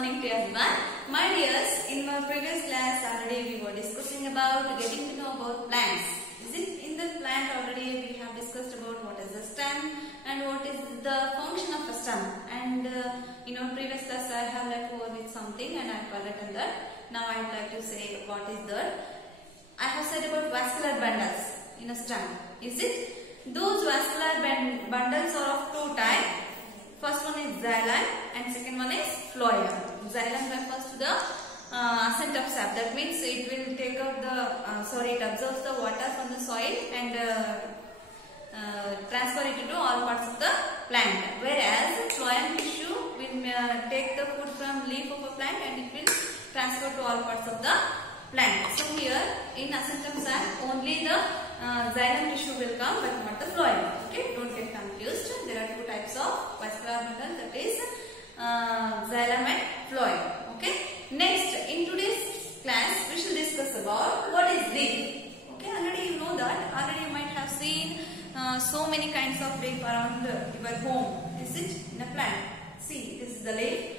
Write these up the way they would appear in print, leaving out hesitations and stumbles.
morning to everyone. My dears, in my previous class already we were discussing about getting to know about plants. Is it? In the plant already we have discussed about what is the stem and what is the function of a stem. And in our previous class I have left over with something and I have written that. Now I would like to say what is that. I have said about vascular bundles in a stem. Is it? Those vascular bundles are of two types. First one is xylem and second one is phloem. Xylem refers to the ascent of sap. That means it will take out the, it absorbs the water from the soil and transfer it into all parts of the plant. Whereas phloem tissue will take the food from leaf of a plant and it will transfer to all parts of the plant. So here in ascent of sap only the xylem tissue will come but not the phloem. Okay, don't get confused. There are two types of vascular bundle, that is xylem and phloem. Okay. Next, in today's class we shall discuss about what is leaf. Okay, already you know that. Already you might have seen so many kinds of leaf around your home. Is it in a plant? See, this is the leaf.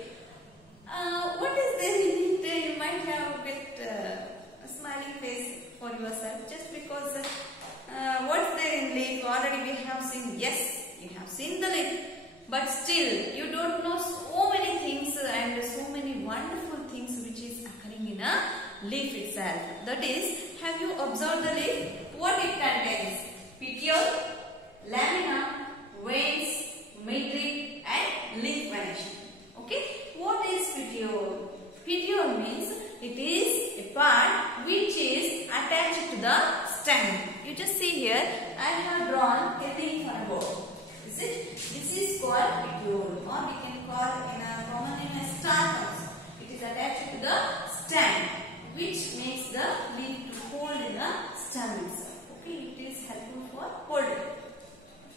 What is there in it? You might have a bit a smiling face for yourself just because what's there in leaf? Already we have seen. Yes, you have seen the leaf, but still you don't know so many things and so many wonderful things which is occurring in a leaf itself. That is, have you observed the leaf? What it contains? Petiole, lamina, veins, midrib and leaf venation. Okay, what is petiole? Petiole means it is a part which is attached to the stem. You just see here, I have drawn a leaf on a board. Is it? This is called petiole, or we can call in a common name as star cones. It is attached to the stem, which makes the leaf to hold in the stem itself. Okay, it is helpful for holding.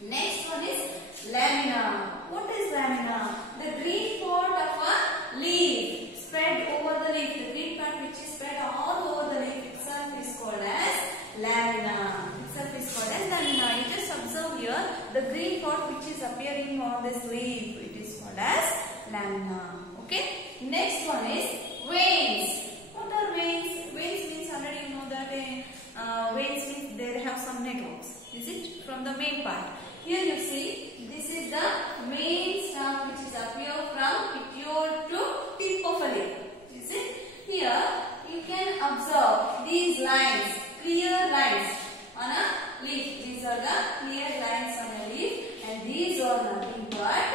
Next one is lamina. What is lamina? The green part of a leaf spread over the leaf. The green part which is spread all over the leaf itself is called as lamina. Itself is called as lamina. You just observe here the green part which is appearing on this leaf. It is called as lamina. Okay. Next one is veins. What are veins? Veins means already you know that veins means they have some networks. Is it? From the main part. Here you see this is the main stem which is appear from petiole to tip of a leaf. Is it? Here you can observe these lines, clear lines on a leaf. These are the clear lines on a leaf and these are nothing but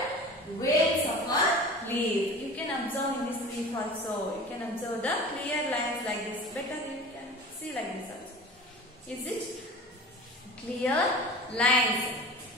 veins of a leaf. You can observe in this leaf also. You can observe the clear lines like this. Better you can see like this also. Is it? Clear lines.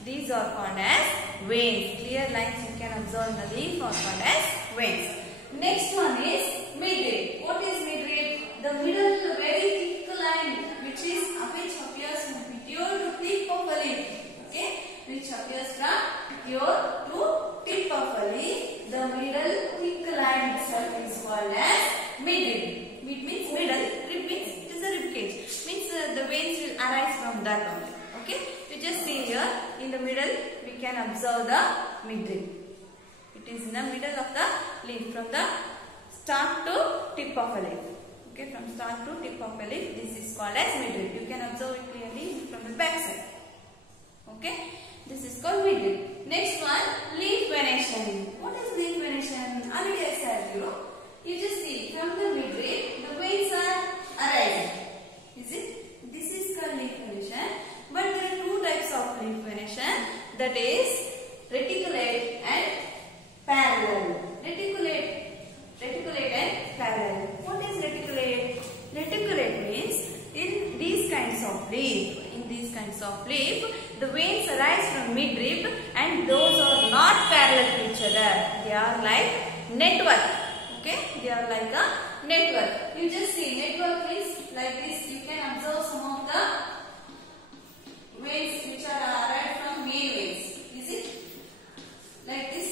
These are called as veins. Clear lines you can observe in the leaf are called as veins. Next one is midrib. What is midrib? The middle very thick line which appears from petiole to tip of a leaf. Okay, which appears from petiole to tip of a leaf. The middle thick line itself is called as midrib. Mid means middle. Rib means it is a rib cage. Means the veins will arise from that only. Okay, you just see here in the middle we can observe the midrib. It is in the middle of the leaf from the stalk to tip of a leaf. Okay, from stalk to tip of a leaf, this is called as midrib. You can observe it clearly from the back side. Okay, this is called midrib. Next one, leaf venation. What is leaf venation? Already I said you just see from the midrib the veins are arising. Is it? This is called leaf venation. But there are two types of leaf venation, that is reticulate and parallel. Reticulate and parallel. What is reticulate? Reticulate means in these kinds of leaf, the veins arise from midrib and those are not parallel to each other. They are like network. Okay, they are like a network. You just see network means like this. You can observe some of the veins which are derived from main veins. Is it? Like this.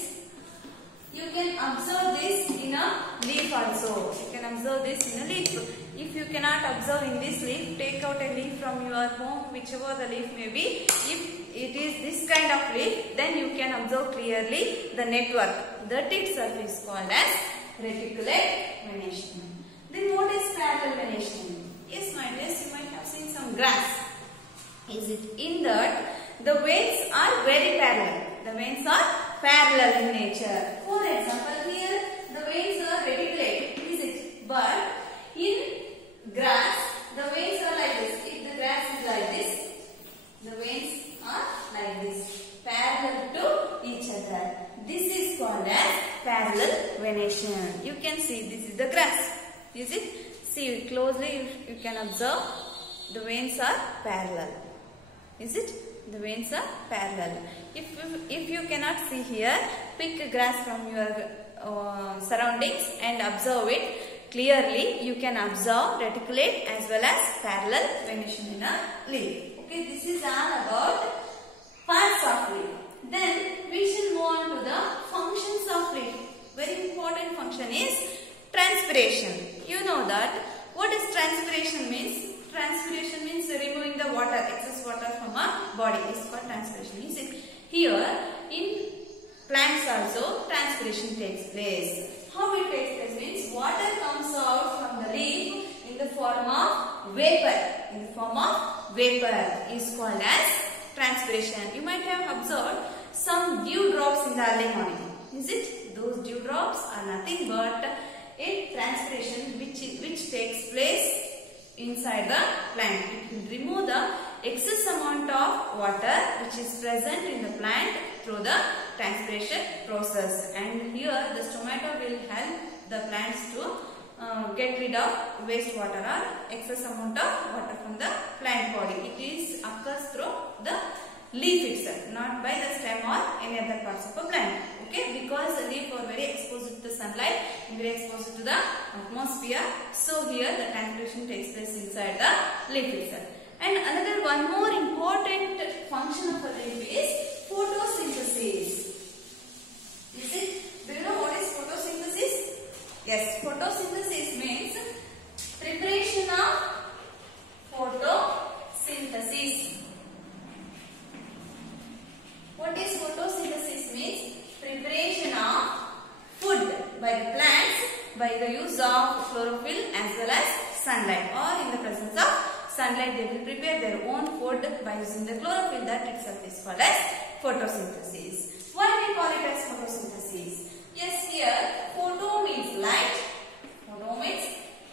You can observe this in a leaf also. You can observe this in a leaf. If you cannot observe in this leaf, take out a leaf from your home, whichever the leaf may be. If it is this kind of leaf, then you can observe clearly the network. That itself is called as reticulate venation. Then what is parallel venation? Yes, my dears, you might have seen some grass. Is it in that the veins are very parallel? The veins are parallel in nature. For example, here the veins are reticulate, is it? But in grass, the veins are like this. If the grass is like this, the veins are like this, parallel to each other. This is called as parallel venation. You can see this is the grass. Is it? See it closely, you can observe the veins are parallel. Is it? The veins are parallel. If you cannot see here, pick grass from your surroundings and observe it clearly. You can observe reticulate as well as parallel venation in a leaf. Okay, this is all about parts of leaf. Then we shall move on to the functions of leaf. Very important function is transpiration. You know that. What is transpiration means? Transpiration means removing the water, excess water from a body is called transpiration. Is it? Here in plants also transpiration takes place. How it takes place means water comes out from the leaf in the form of vapor. In the form of vapor is called as transpiration. You might have observed some dew drops in the early morning. Is it? Those dew drops are nothing but a transpiration which takes place inside the plant. It will remove the excess amount of water which is present in the plant through the transpiration process. And here the stomata will help the plants to get rid of wastewater or excess amount of water from the plant body. It occurs through the leaf itself, not by the stem or any other parts of a plant. Okay, because the leaf are very exposed to the sunlight and very exposed to the atmosphere. So here the transpiration takes place inside the leaf itself. And another one more important function of a leaf is photosynthesis. Is it? Do you know what is photosynthesis? Yes, photosynthesis means preparation of photosynthesis. What is photosynthesis means? Preparation of food by the plants by the use of chlorophyll as well as sunlight, or in the presence of sunlight they will prepare their own food by using the chlorophyll. That itself is called as photosynthesis. Why we call it as photosynthesis? Yes, here photo means light, photo means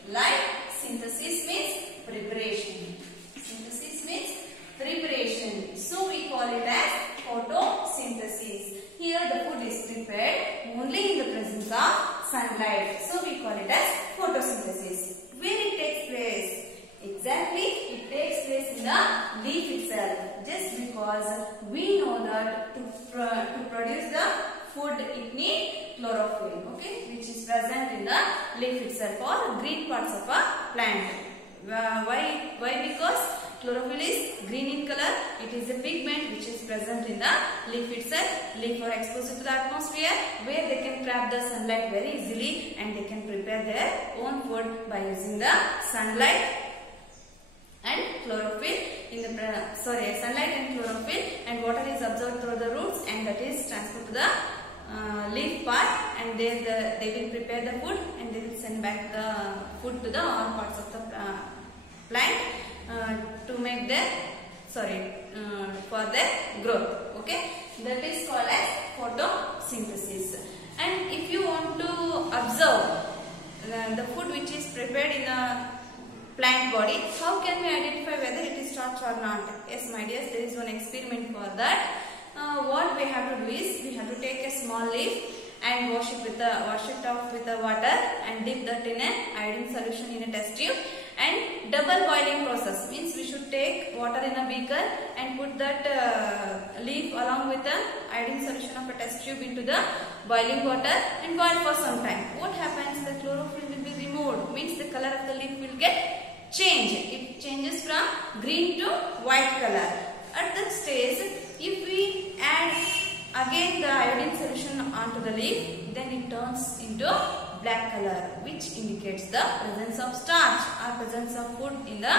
light, synthesis means preparation. Synthesis means preparation. So we call it as photosynthesis. Here the food is prepared only in the presence of sunlight. So we call it as photosynthesis. Where it takes place? Exactly, it takes place in the leaf itself. Just because we know that to produce the food it needs chlorophyll, okay, which is present in the leaf itself or green parts of a plant. Why? Because chlorophyll is green in color. It is a pigment which is present in the leaf itself. Leaf are exposed to the atmosphere where they can trap the sunlight very easily and they can prepare their own food by using the sunlight and chlorophyll in the sunlight and chlorophyll, and water is absorbed through the roots and that is transferred to the leaf part, and they will prepare the food and they will send back the food to the all parts of the plant to make their for their growth. Okay, that is called as photosynthesis. And if you want to observe the food which is prepared in a plant body, how can we identify whether it is starch or not? Yes, my dears, there is one experiment for that. What we have to do is we have to take a small leaf and wash it off with the water and dip that in an iodine solution in a test tube, and double boiling process means we should take water in a beaker and put that leaf along with the iodine solution of a test tube into the boiling water and boil for some time. What happens? The chlorophyll will be removed, means the color of the leaf will get changed. It changes from green to white color. At that stage, if we add again the iodine solution onto the leaf, then it turns into black color, which indicates the presence of starch or presence of food in the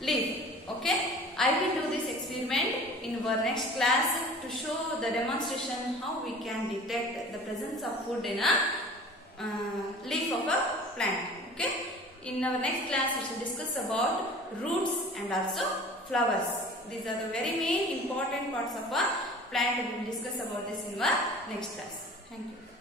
leaf. Okay, I will do this experiment in our next class to show the demonstration how we can detect the presence of food in a leaf of a plant. Okay. In our next class, we shall discuss about roots and also flowers. These are the very main important parts of a plant, and we will discuss about this in our next class. Thank you.